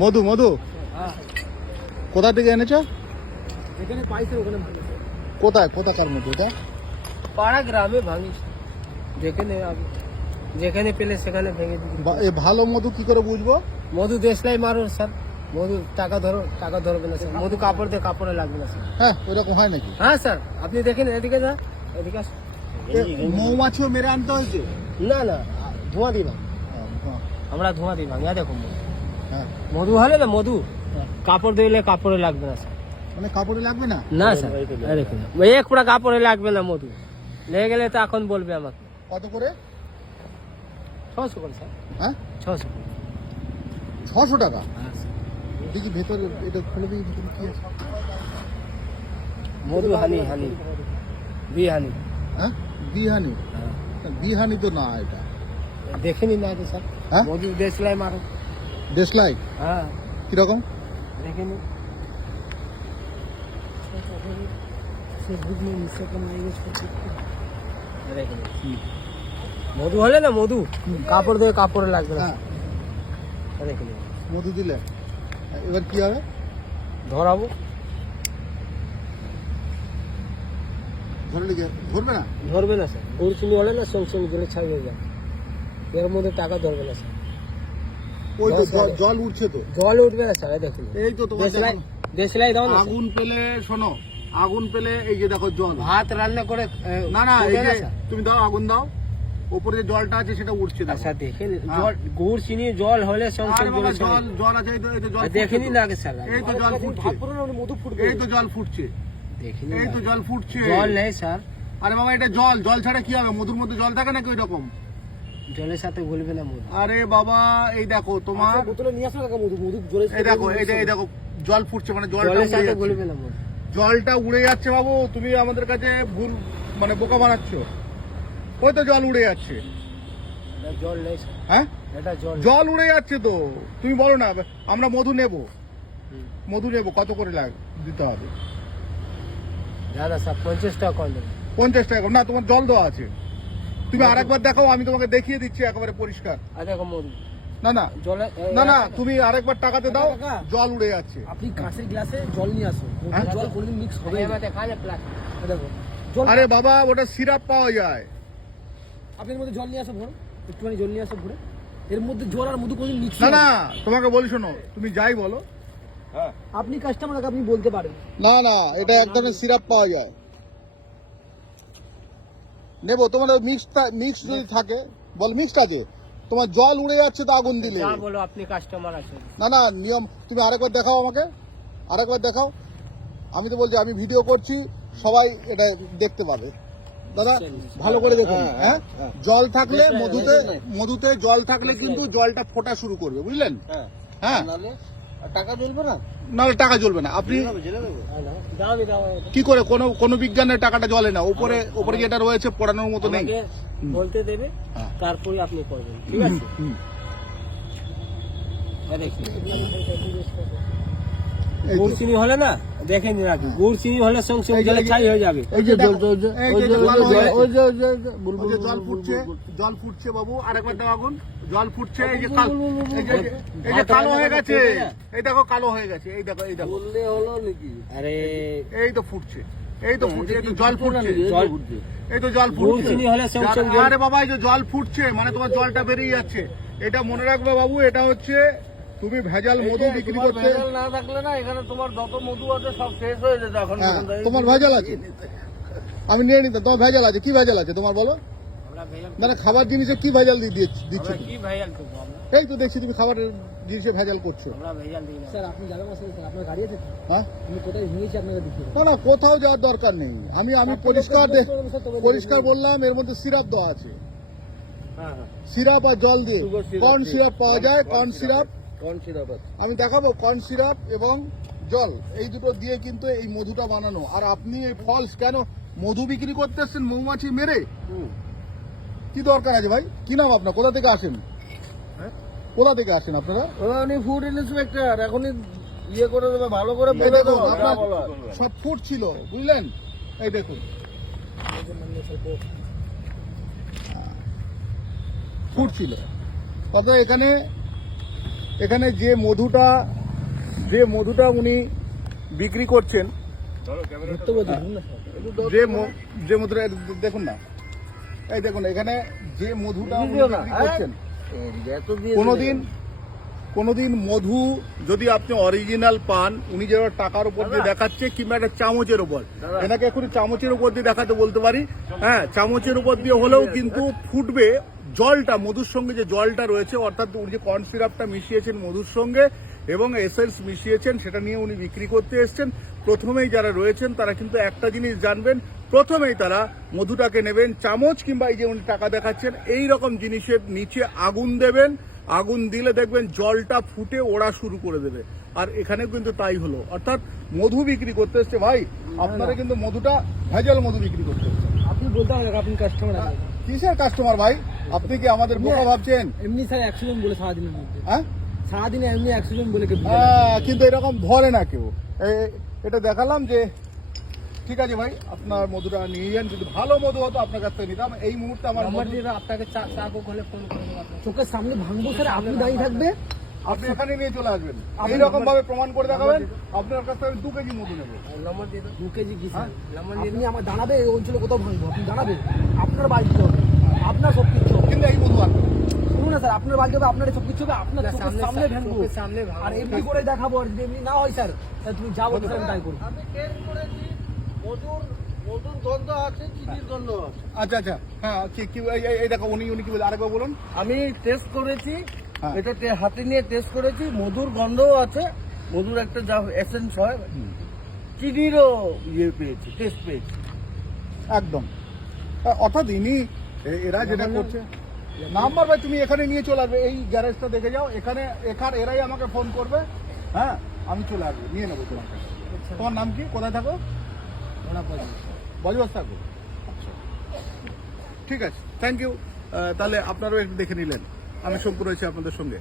মধু মধু? হ্যাঁ। কোথা থেকে এনেছো? যেখানে পাইছে ওখানে কোথায়? কোথাকার মধু এটা? পাড়া গ্রামে ভাঙি যেখানে যেখানে পেলে সেখানে ভেঙে দিই ভালো মধু কি করে বুঝব? মধু দেশলাই মারো স্যার। মধু টাকা ধরো টাকা ধরবে না স্যার। মধু কাপড় দিয়ে কাপড়ে লাগবে না স্যার। হ্যাঁ ওইরকম হয় নাকি? হ্যাঁ স্যার। আপনি দেখেন এদিকে যা এদিকে। মৌমাছিও মেরে আনতে হয়েছে? না না ধোঁয়া হ্যাঁ, আমরা ধোঁয়া দিই ভাঙ দেখো মধু। হ্যাঁ। মধু হলে না মধু। কাপড় দিলে কাপড়ে লাগবে না স্যার। মানে কাপড়ে লাগবে না? না স্যার। দেখুন। এক পুরা কাপড়ে লাগবে না মধু। লেগে গেলে তো এখন বলবে আমাকে। কত করে? ছশো করে স্যার। হ্যাঁ? ছশো। ছশো টাকা? হ্যাঁ। দেখি ভেতরে এটা খুলে দিই ভিতরে কি আছে। মধু হানি হানি। বি হানি হ্যাঁ? বিহানি? বিহানি তো না এটা। দেখেনি না তো স্যার। হ্যাঁ? মধু দেশলাই মারো। দেশলাই হ্যাঁ। কীরকম? দেখেনি দেখেনি। মধু হলে না মধু? কাপড় দিয়ে কাপড়ে লাগবে। হ্যাঁ। দেখেনি মধু দিলে। এবার কি হবে? ধরাবো। ধরে লিখে ধরবে না? ধরবে না স্যার। গুড় চিনি হলে না সঙ্গে সঙ্গে জলে ছাড়িয়ে যাবে। এর মধ্যে টাকা ধরবে না স্যার। ওই তো জল- জল উঠছে তো। জল উঠবে না স্যার এই দেখুন। এই তো তোমার দেশলাই দেখো। দেশলাই দাও না স্যার। আগুন পেলে শোনো আগুন পেলে এই যে দেখো জল। ভাত রান্না করে না না এই উঠবে যে স্যার? তুমি দাও আগুন দাও। উপরে যে জলটা আছে সেটা উঠছে দেখো। আচ্ছা দেখেন হ্যাঁ। জল গুড় চিনি জল হলে আরে সঙ্গে বাবা জলে জল জল আছে এই তো এই তো জল আর ফুটছে দেখেনি তো। না আগে স্যার এই তো জল ফুটছে। মধু ফুটবে। এই তো জল ফুটছে। দেখিনি এই তো জল ফুটছে। জল নেই স্যার। আরে বাবা এটা জল। জল ছাড়া কি হবে? মধুর মধ্যে জল থাকে নাকি ওই রকম? জলের সাথে গলবে না মধু। আরে বাবা এই দেখো তোমার বোতলে নিয়ে আসো কাকা মধু মধু জলে এই দেখো এই যে এই দেখো জল ফুটছে মানে জলটা জলের উড়ে সাথে যাচ্ছে। গলবে না মধু। জলটা উড়ে যাচ্ছে বাবু তুমি আমাদের কাছে ভুল মানে বোকা বানাচ্ছ। ওই তো জল উড়ে যাচ্ছে। জল নেই হ্যাঁ? এটা জল জল উড়ে যাচ্ছে তো। তুমি বলো না আমরা মধু নেব। মধু নেব কত করে লাগ দিতে হবে? দাদা স্যার পঞ্চাশ টাকা কম দেবেন পঞ্চাশ টাকা করে। না তোমার জল দেওয়া আছে। তুমি আরেকবার দেখাও আমি তোমাকে দেখিয়ে দিচ্ছি একেবারে পরিষ্কার। দেখো মধু। না না। জলে না না তুমি আরেকবার টাকাতে দাও জল উড়ে যাচ্ছে। আপনি কাঁচের গ্লাসে জল নিয়ে আসুন হ্যাঁ? জল কোনোদিন মিক্স হবে আরে বাবা ওটা সিরাপ পাওয়া যায়। আপনি এর মধ্যে জল নিয়ে আসো ভরে। একটুখানি জল নিয়ে আসো ভরে। এর মধ্যে জল আর মধু কোনোদিন মিক্স না না তোমাকে বলি শোনো তুমি যাই বলো। আপনি কাস্টমার আপনি বলতে পারেন। না না এটা এক ধরনের সিরাপ পাওয়া যায়। নেব তোমার মিক্স মিক্স যদি থাকে বল মিক্সড আছে তোমার জল উড়ে যাচ্ছে তো আগুন দিলে। যা বলো আপনি কাস্টমার আছেন। না না নিয়ম তুমি আরেকবার দেখাও আমাকে আরেকবার দেখাও। আমি তো বলছি আমি ভিডিও করছি সবাই এটা দেখতে পাবে। দাদা ভালো করে দেখুন হ্যাঁ জল থাকলে মধুতে মধুতে জল থাকলে কিন্তু জলটা ফোটা শুরু করবে বুঝলেন? হ্যাঁ। টাকা চলবে না? নাহলে টাকা জ্বলবে না। আপনি দাও কি করে? কোনো কোনো বিজ্ঞানের টাকাটা জ্বলে না। উপরে উপরে যেটা রয়েছে পড়ানোর মতো নেই। বলতে দেবে হ্যাঁ। তারপরে আপনি করবেন ঠিক আছে হুম। এই দেখুন। এই তো। গুড় চিনি হলে না দেখে নিন আগে গুড় চিনি হলে সঙ্গে সঙ্গে জলে ছাই হয়ে যাবে। এই যে জল, ফুটছে জল ফুটছে বাবু আরেকবার দাও আগুন জল ফুটছে এই যে কাল- এই যে কালো হয়ে গেছে। এই দেখো কালো হয়ে গেছে এই দেখো এই দেখো। বললে হলো নাকি? আরে এই তো ফুটছে এই তো ফুটছে এই তো জল ফুটছে এই তো জল ফুটছে। চিনি হলে সঙ্গে সঙ্গে জল- আরে বাবা এই যে জল ফুটছে মানে তোমার জলটা বেরিয়ে যাচ্ছে। এটা মনে রাখবে বাবু এটা হচ্ছে তুমি ভেজাল মধু বিক্রি করতে না থাকলে না এখানে তোমার যত মধু আছে সব শেষ হয়ে যেত এখন হ্যাঁ তোমার ভেজাল আছে? আমি নিয়ে নিতাম তোমার ভেজাল আছে কি ভেজাল আছে তোমার বলো? আমরা না না খাবার জিনিসে কি ভেজাল দিয়ে দিচ্ছ- দিচ্ছ কি ভেজাল এই তো দেখছি তুমি খাবারের জিনিসে ভেজাল করছ। আমরা না। স্যার আপনি যাবেন না স্যার আপনার গাড়ি আছে হ্যাঁ। না না কোথাও যাওয়ার দরকার নেই। আমি আমি পরিষ্কার পরিষ্কার বললাম এর মধ্যে সিরাপ দেওয়া আছে। হ্যাঁ সিরাপ আর জল দিয়ে। কর্ন সিরাপ পাওয়া যায় কর্ন সিরাপ কোন সিরাপ আছে। আমি দেখাবো কর্ন সিরাপ এবং জল। এই দুটো দিয়ে কিন্তু এই মধুটা বানানো। আর আপনি এই ফলস কেন? মধু বিক্রি করতে এসছেন মৌমাছি মেরে? কি দরকার আছে ভাই? কি নাম আপনার? কোথা থেকে আসেন? হ্যাঁ? কোথা থেকে আসেন আপনারা? উনি ফুড ইন্সপেক্টর এখনই ইয়ে করে দেবে ভালো করে বলে দেবো। আপনার সব ফুট ছিল বুঝলেন? এই দেখুন। ফুট ছিল। তবে এখানে এখানে যে মধুটা যে মধুটা উনি বিক্রি করছেন। যে ম- যে মধুটা দেখুন না। এই দেখুন এখানে যে মধুটা উনি বিক্রি করছেন কোনোদিন কোনোদিন মধু যদি আপনি অরিজিনাল পান উনি যে টাকার উপর দিয়ে দেখাচ্ছে কিংবা একটা চামচের উপর। এনাকে এখন চামচের উপর দিয়ে দেখাতে বলতে পারি। হ্যাঁ চামচের উপর দিয়ে হলেও কিন্তু ফুটবে জলটা মধুর সঙ্গে যে জলটা রয়েছে অর্থাৎ উনি যে কর্ন সিরাপটা মিশিয়েছেন মধুর সঙ্গে এবং এসেন্স মিশিয়েছেন সেটা নিয়ে উনি বিক্রি করতে এসেছেন। প্রথমেই যারা রয়েছেন তারা কিন্তু একটা জিনিস জানবেন প্রথমেই তারা মধুটাকে নেবেন চামচ কিংবা এই যে উনি টাকা দেখাচ্ছেন এই রকম জিনিসের নিচে আগুন দেবেন আগুন দিলে দেখবেন জলটা ফুটে ওড়া শুরু করে দেবে। আর এখানে কিন্তু তাই হলো। অর্থাৎ মধু বিক্রি করতে এসছে। ভাই আপনারা কিন্তু মধুটা ভেজাল মধু বিক্রি করতে এসছেন। আপনি বলতে হবে আপনি কাস্টমার কিসের কাস্টমার ভাই? আপনি কি আমাদের বোকা ভাবছেন? এমনি স্যার একশো জন বলে সারাদিনের মধ্যে। হ্যাঁ? সারাদিনে এমনি একশো জন বলে বুঝে কিন্তু এরকম ধরে না কেউ। এটা দেখালাম যে ঠিক আছে ভাই আপনার মধুটা নিয়ে যান। যদি ভালো মধু হতো আপনার কাছ থেকে নিতাম। এই মুহূর্তে আমার মধু- আপনাকে চা চা হলে ফোন করে চোখের সামনে ভাঙবো স্যার আপনি দাঁড়িয়ে থাকবে। আপনি এখানে নিয়ে চলে আসবেন। আপনি এইরকম ভাবে প্রমাণ করে দেখাবেন। আপনার কাছ থেকে দু কেজি মধু নেব। দাও দু কেজি কি স্যার? নাম্বার দিয়ে আপনি আমার জানাবে এই অঞ্চলে কোথাও ভাঙবো। আপনি দাঁড়াবে। আপনার বাড়ি দিতে হবে। আপনার সব শুনুন না স্যার আপনার হবে আপনার সব কিছু হবে আপনার সামনে- সামনে ভাঙবো সামনে আর এমনি করে দেখাবো আর যদি এমনি না হয় স্যার তাহলে তুমি যাব স্যার আমি তাই করব। আচ্ছা আচ্ছা হ্যাঁ কি এই- দেখো উনি উনি কি বলে আরেকবার বলুন। আমি টেস্ট করেছি হ্যাঁ। এটা হাতে নিয়ে টেস্ট করেছি মধুর গন্ধও আছে মধুর একটা যা এসেন্স হয়। চিনিরও ইয়ে পেয়েছি টেস্ট পেয়েছি। একদম। অর্থাৎ ইনি এরা যেটা করছে নাম্বার ভাই তুমি এখানে নিয়ে চলে আসবে। এই গ্যারেজটা দেখে যাও। এখানে এখানে এরাই আমাকে ফোন করবে। হ্যাঁ আমি চলে আসব। নিয়ে নেব তোমাকে তোমার নাম কি? কোথায় থাকো? বজবাস থাকো। আচ্ছা। ঠিক আছে। থ্যাংক ইউ তাহলে আপনারাও একটু দেখে নিলেন। আমি শঙ্কু রয়েছি আপনাদের সঙ্গে।